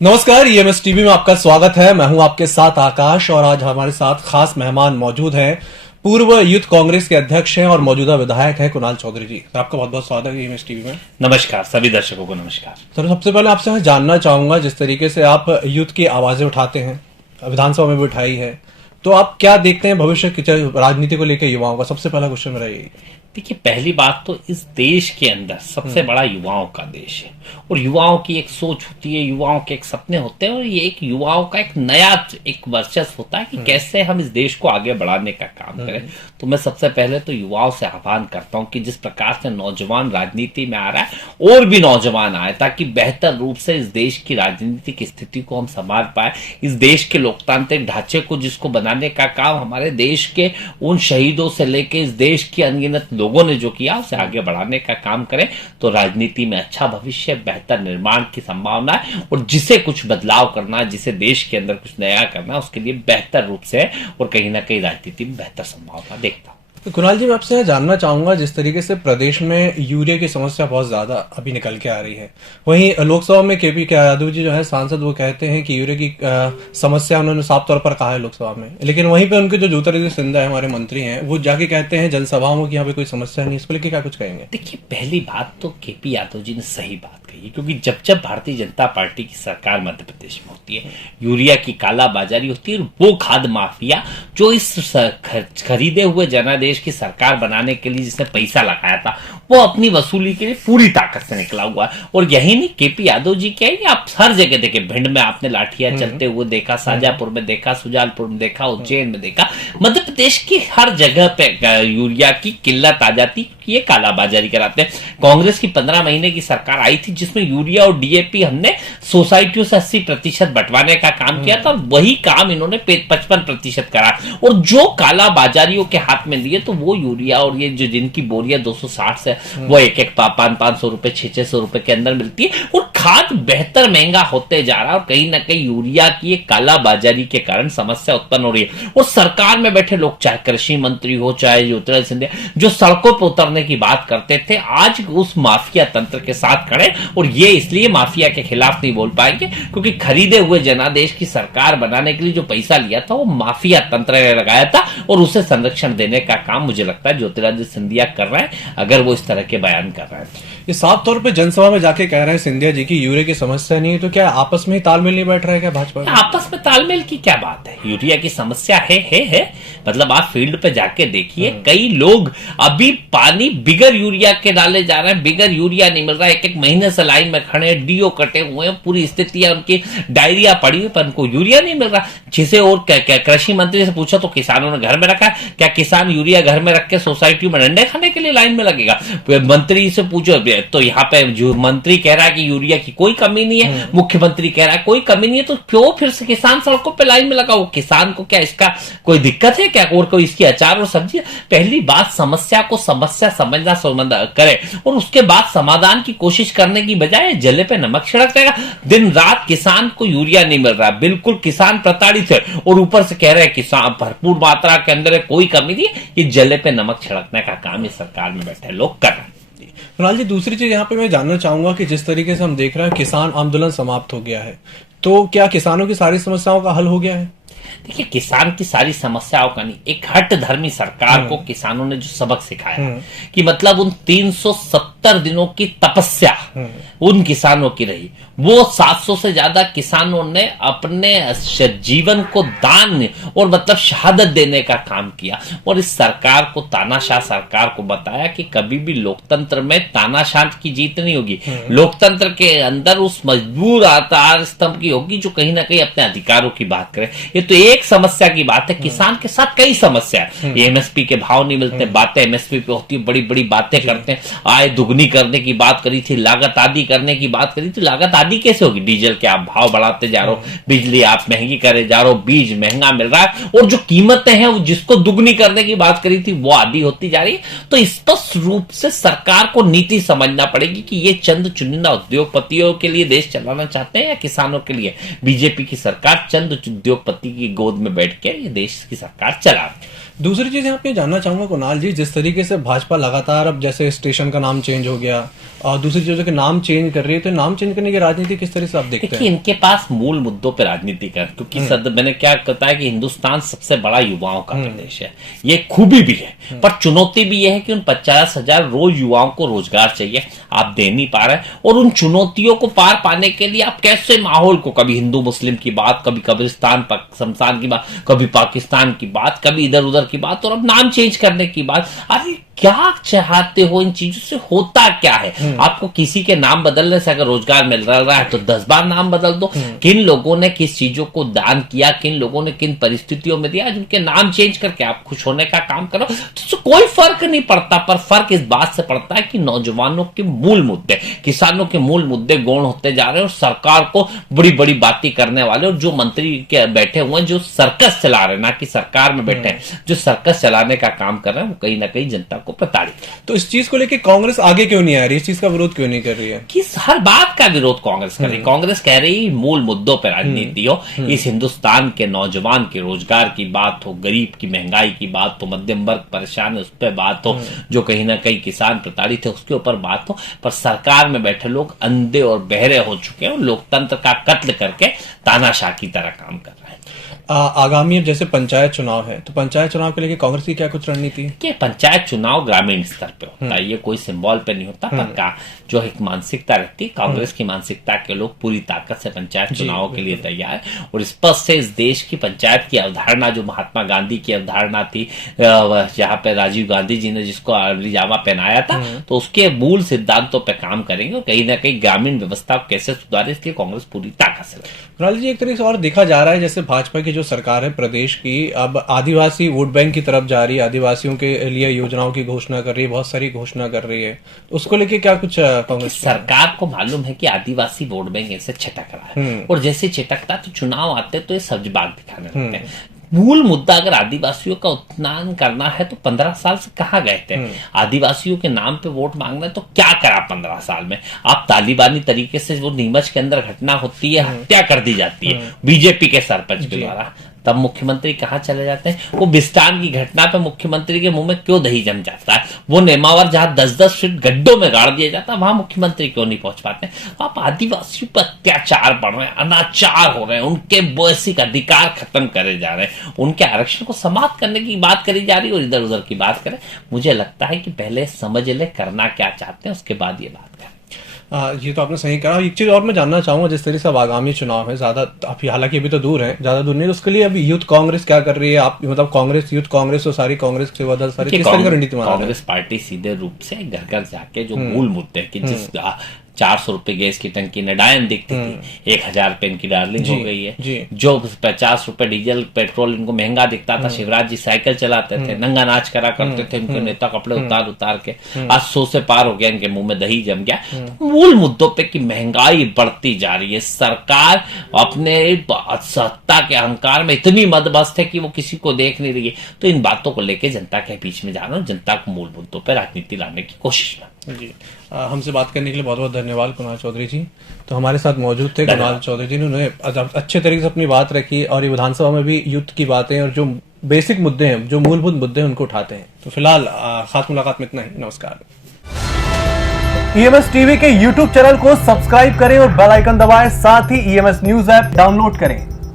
नमस्कार, EMS TV में आपका स्वागत है। मैं हूं आपके साथ आकाश और आज हमारे साथ खास मेहमान मौजूद हैं। पूर्व यूथ कांग्रेस के अध्यक्ष हैं और मौजूदा विधायक हैं कुणाल चौधरी जी। तो आपका बहुत बहुत स्वागत है ईएमएस टीवी में। नमस्कार सभी दर्शकों को नमस्कार। सर, सबसे पहले आपसे मैं जानना चाहूंगा, जिस तरीके से आप यूथ की आवाजें उठाते हैं, विधानसभा में भी उठाई है, तो आप क्या देखते हैं भविष्य की राजनीति को लेकर युवाओं का? सबसे पहला क्वेश्चन मेरा यही। देखिए, पहली बात तो इस देश के अंदर सबसे बड़ा युवाओं का देश है और युवाओं की एक सोच होती है, युवाओं के एक सपने होते हैं और ये एक युवाओं का एक नया एक वर्चस्व होता है कि कैसे हम इस देश को आगे बढ़ाने का काम करें। तो मैं सबसे पहले तो युवाओं से आह्वान करता हूं कि जिस प्रकार से नौजवान राजनीति में आ रहा है और भी नौजवान आए, ताकि बेहतर रूप से इस देश की राजनीतिक स्थिति को हम संभाल पाए। इस देश के लोकतांत्रिक ढांचे को जिसको बनाने का काम हमारे देश के उन शहीदों से लेकर इस देश की अनगिनत लोगों ने जो किया उसे आगे बढ़ाने का काम करें, तो राजनीति में अच्छा भविष्य, बेहतर निर्माण की संभावना है। और जिसे कुछ बदलाव करना है, जिसे देश के अंदर कुछ नया करना है, उसके लिए बेहतर रूप से और कहीं ना कहीं राजनीति में बेहतर संभावना देखता हूं। तो कुणाल जी, मैं आपसे जानना चाहूंगा, जिस तरीके से प्रदेश में यूरिया की समस्या बहुत ज्यादा अभी निकल के आ रही है, वहीं लोकसभा में केपी यादव जी जो है सांसद, वो कहते हैं कि यूरिया की समस्या उन्होंने साफ तौर पर कहा है लोकसभा में, लेकिन वहीं पे उनके जो ज्योतिरादित्य सिंधिया है, हमारे मंत्री हैं, वो जाके कहते हैं जनसभाओं में कि यहाँ पे कोई समस्या नहीं। इसको लेकर क्या कुछ कहेंगे? देखिए, पहली बात तो केपी यादव जी ने सही बात कही, क्योंकि जब जब भारतीय जनता पार्टी की सरकार मध्य प्रदेश में होती है, यूरिया की कालाबाजारी होती है और वो खाद माफिया जो इस खरीदे हुए जनादेश की सरकार बनाने के लिए जिसने पैसा लगाया था, वो अपनी वसूली के लिए पूरी ताकत से निकला हुआ है। और यही नहीं, केपी यादव जी क्या है, आप हर जगह देखे, भिंड में आपने लाठियां चलते हुए देखा, शाजापुर में देखा, सुजालपुर में देखा, उज्जैन में देखा, मध्य प्रदेश की हर जगह पे यूरिया की किल्लत आ जाती, ये कालाबाजारी कराते हैं। कांग्रेस की 15 महीने की सरकार आई थी जिसमें यूरिया और डीएपी हमने सोसाइटियों से 80% बंटवाने का काम किया था, और वही काम इन्होंने 55% करा। और जो कालाबाजारियों के हाथ में दिए, तो वो यूरिया और ये जो जिनकी बोरिया 260 से वो एक 500 रुपए 600 रुपए के अंदर मिलती है, और खाद बेहतर महंगा होते जा रहा है। और कहीं ना कहीं यूरिया की एक कालाबाजारी के कारण समस्या उत्पन्न हो रही है। और सरकार में बैठे लोग, चाहे कृषि मंत्री हो, चाहे ज्योतिरादित्य सिंधिया, जो सड़कों पर उतरने की बात करते थे, आज उस माफिया तंत्र के साथ खड़े। और ये इसलिए माफिया के खिलाफ नहीं बोल पाएंगे क्योंकि खरीदे हुए जनादेश की सरकार बनाने के लिए जो पैसा लिया था, वो माफिया तंत्र ने लगाया था, और उसे संरक्षण देने का काम मुझे लगता है ज्योतिरादित्य सिंधिया कर रहे हैं, अगर वो इस तरह के बयान कर रहे हैं। ये साफ तौर पे जनसभा में जाके कह रहे हैं सिंधिया जी की यूरिया की समस्या नहीं है, तो क्या आपस में ही तालमेल नहीं बैठ रहा है क्या भाजपा? आपस में तालमेल की क्या बात है? यूरिया की समस्या है। मतलब आप फील्ड पे जाके देखिए, कई लोग अभी पानी बिगर यूरिया के डाले जा रहे हैं, बिगर यूरिया नहीं मिल रहा है, एक महीने से लाइन में खड़े हैं, डीओ कटे हुए हैं, पूरी स्थिति है उनकी, डायरिया पड़ी हुई, पर उनको यूरिया नहीं मिल रहा। जिसे और क्या कृषि मंत्री से पूछा तो किसानों ने घर में रखा है, क्या किसान यूरिया घर में रख के सोसाइटी में डंडे खाने के लिए लाइन में लगेगा? मंत्री से पूछो तो यहाँ पे जो मंत्री कह रहा है कि यूरिया की कोई कमी नहीं है, मुख्यमंत्री कह रहा है कोई कमी नहीं है, तो क्यों फिर से किसान सड़कों पे लाइन में लगा? वो किसान को क्या इसका कोई दिक्कत है क्या? और कोई इसकी अचार और सब्जी? पहली बात, समस्या को समस्या समझना करे और उसके बाद समाधान की कोशिश करने की बजाय जले पे नमक छिड़क देगा। दिन रात किसान को यूरिया नहीं मिल रहा, बिल्कुल किसान प्रताड़ित है, और ऊपर से कह रहे हैं किसान भरपूर मात्रा के अंदर है, कोई कमी नहीं है। ये जले पे नमक छिड़कने का काम इस सरकार में बैठे लोग कर रहे हैं। कुणाल जी, दूसरी चीज यहाँ पे मैं जानना चाहूंगा कि जिस तरीके से हम देख रहे हैं किसान आंदोलन समाप्त हो गया है, तो क्या किसानों की सारी समस्याओं का हल हो गया है? देखिए, किसान की सारी समस्याओं का नहीं, एक हट धर्मी सरकार को किसानों ने जो सबक सिखाया कि मतलब उन 370 दिनों की तपस्या उन किसानों की रही, वो 700 से ज्यादा किसानों ने अपने जीवन को दान और मतलब शहादत देने का काम किया। और इस सरकार को, तानाशाह सरकार को बताया कि कभी भी लोकतंत्र में तानाशाह की जीत नहीं होगी, लोकतंत्र के अंदर उस मजबूर आधार स्तंभ की होगी जो कहीं ना कहीं अपने अधिकारों की बात करे। ये तो एक समस्या की बात है, किसान के साथ कई समस्या है। एमएसपी के भाव नहीं मिलते, बातें एमएसपी पे होती है, बड़ी बड़ी बातें करते हैं, आय दुगनी करने की बात करी थी, लागत आदि करने की बात करी थी। लागत आदि कैसे होगी? डीजल के आप भाव बढ़ाते जा रहे हो, बिजली आप महंगी करे जा रहे हो, बीज महंगा मिल रहा है, और जो कीमतें हैं वो जिसको दुगनी करने की बात करी थी वो आदि होती जा रही है। तो स्पष्ट रूप से सरकार को नीति समझना पड़ेगी कि ये चंद चुनिंदा उद्योगपतियों के लिए देश चलाना चाहते हैं या किसानों के लिए। बीजेपी की सरकार चंद उद्योगपति की गोद में बैठ के ये देश की सरकार चला रही है। दूसरी चीज यहाँ पे जानना चाहूंगा कुणाल जी, जिस तरीके से भाजपा लगातार अब जैसे स्टेशन का नाम चेंज हो गया और दूसरी चीजों के नाम चेंज कर रही है, तो नाम चेंज करने की राजनीति किस तरह से आप देखते देखिए हैं? इनके पास मूल मुद्दों पर राजनीति कर, क्योंकि मैंने क्या कहता है कि हिंदुस्तान सबसे बड़ा युवाओं का प्रदेश है, ये खूबी भी है, पर चुनौती भी यह है कि उन 50,000 रोज युवाओं को रोजगार चाहिए, आप दे नहीं पा रहे, और उन चुनौतियों को पार पाने के लिए आप कैसे माहौल को, कभी हिंदू मुस्लिम की बात, कभी कब्रिस्तान शमशान की बात, कभी पाकिस्तान की बात, कभी इधर उधर की बात, और अब नाम चेंज करने की बात। अरे क्या चाहते हो, इन चीजों से होता क्या है? आपको किसी के नाम बदलने से अगर रोजगार मिल रहा है तो 10 बार नाम बदल दो। किन लोगों ने किस चीजों को दान किया, किन लोगों ने किन परिस्थितियों में दिया, जिनके नाम चेंज करके आप खुश होने का काम करो, तो कोई फर्क नहीं पड़ता। पर फर्क इस बात से पड़ता है कि नौजवानों के मूल मुद्दे, किसानों के मूल मुद्दे गौण होते जा रहे हैं, और सरकार को बड़ी बड़ी बातें करने वाले, और जो मंत्री के बैठे हुए हैं, जो सर्कस चला रहे हैं, ना कि सरकार में बैठे हैं, जो सर्कस चलाने का काम कर रहे हैं, वो कहीं ना कहीं जनता को प्रताड़ित। तो इस चीज को लेकर कांग्रेस आगे क्यों नहीं आ रही, इस चीज का विरोध क्यों नहीं कर रही है? किस हर बात का विरोध कांग्रेस कर रही? कांग्रेस कह रही मूल मुद्दों पर राजनीति हो, इस हिंदुस्तान के नौजवान के रोजगार की बात हो, गरीब की महंगाई की बात हो, मध्यम वर्ग परेशान है उस पर बात हो, जो कहीं ना कहीं किसान प्रताड़ित है उसके ऊपर बात हो। पर सरकार में बैठे लोग अंधे और बहरे हो चुके हैं, लोकतंत्र का कत्ल करके तानाशाह की तरह काम कर रहे हैं। आगामी अब जैसे पंचायत चुनाव है, तो पंचायत चुनाव के लेके कांग्रेस की क्या कुछ रणनीति है? कि पंचायत चुनाव ग्रामीण स्तर पे होता है, ये कोई सिंबल पे नहीं होता, पर का जो एक मानसिकता रहती है, कांग्रेस की मानसिकता के लोग पूरी ताकत से पंचायत चुनाव के लिए तैयार है, और स्पष्ट से इस देश की पंचायत की अवधारणा जो महात्मा गांधी की अवधारणा थी, जहां पे राजीव गांधी जी ने जिसको अमलीजामा पहनाया था, तो उसके मूल सिद्धांतों पर काम करेंगे, और कहीं ना कहीं ग्रामीण व्यवस्था को कैसे सुधारे, इसलिए कांग्रेस पूरी ताकत से लगे। कुणाल जी, एक तरीके से और देखा जा रहा है जैसे भाजपा की जो सरकार है प्रदेश की, अब आदिवासी वोट बैंक की तरफ जा रही है, आदिवासियों के लिए योजनाओं की घोषणा कर रही है, बहुत सारी घोषणा कर रही है, उसको लेके क्या कुछ कांग्रेस सरकार को मालूम है कि आदिवासी वोट बैंक ऐसे छिटक रहा है, और जैसे छिटकता तो चुनाव आते तो ये सब्जबाग दिखाने लगते हैं। मूल मुद्दा अगर आदिवासियों का उत्थान करना है तो 15 साल से कहाँ गए थे? आदिवासियों के नाम पे वोट मांगना है तो क्या करा 15 साल में? आप तालिबानी तरीके से वो नीमच के अंदर घटना होती है, हत्या कर दी जाती है बीजेपी के सरपंच के द्वारा, तब मुख्यमंत्री कहाँ चले जाते हैं? वो बिस्टान की घटना पे मुख्यमंत्री के मुंह में क्यों दही जम जाता है? वो नेमावर जहां 10-10 फीट गड्ढों में गाड़ दिया जाता है, वहां मुख्यमंत्री क्यों नहीं पहुंच पाते? आप आदिवासियों पर अत्याचार बढ़ रहे हैं, अनाचार हो रहे हैं, उनके बेसिक अधिकार खत्म करे जा रहे हैं, उनके आरक्षण को समाप्त करने की बात करी जा रही है, और इधर उधर की बात करें। मुझे लगता है कि पहले समझ ले करना क्या चाहते हैं, उसके बाद ये बात करें। ये तो आपने सही कहा। एक चीज और मैं जानना चाहूंगा, जिस तरह से अब आगामी चुनाव है, ज्यादा अभी हालांकि अभी तो दूर है, ज्यादा दूर नहीं, तो उसके लिए अभी यूथ कांग्रेस क्या कर रही है? आप मतलब कांग्रेस, यूथ कांग्रेस और सारी कांग्रेस के बाद सारी किस तरह की रणनीति बना रहे हैं? कांग्रेस पार्टी सीधे रूप से घर घर जाके जो मूल मुद्दे कि जिस 400 रुपए गैस की टंकी नडायन दिखती थी, 1,000 रुपए इनकी डार्लिंग हो गई है। जो 50 रुपए डीजल पेट्रोल इनको महंगा दिखता था, शिवराज जी साइकिल चलाते थे, नंगा नाच करा करते थे, इनके नेता कपड़े उतार उतार के, आज 100 से पार हो गया, इनके मुंह में दही जम गया। तो मूल मुद्दों पे कि महंगाई बढ़ती जा रही है, सरकार अपने सत्ता के अहंकार में इतनी मदमस्त है कि वो किसी को देख नहीं रही है। तो इन बातों को लेकर जनता के बीच में जाना, जनता को मूल मुद्दों पर राजनीति लाने की कोशिश में। जी, हमसे बात करने के लिए बहुत बहुत धन्यवाद कुणाल चौधरी जी। तो हमारे साथ मौजूद थे कुणाल चौधरी जी, उन्होंने अच्छे तरीके से अपनी बात रखी, और ये विधानसभा में भी युद्ध की बातें और जो बेसिक मुद्दे हैं, जो मूलभूत मुद्दे हैं, उनको उठाते हैं। तो फिलहाल खास मुलाकात में इतना ही। नमस्कार। ईएमएस टीवी के यूट्यूब चैनल को सब्सक्राइब करें और बेल आइकन दबाएं, साथ ही ईएमएस न्यूज ऐप डाउनलोड करें।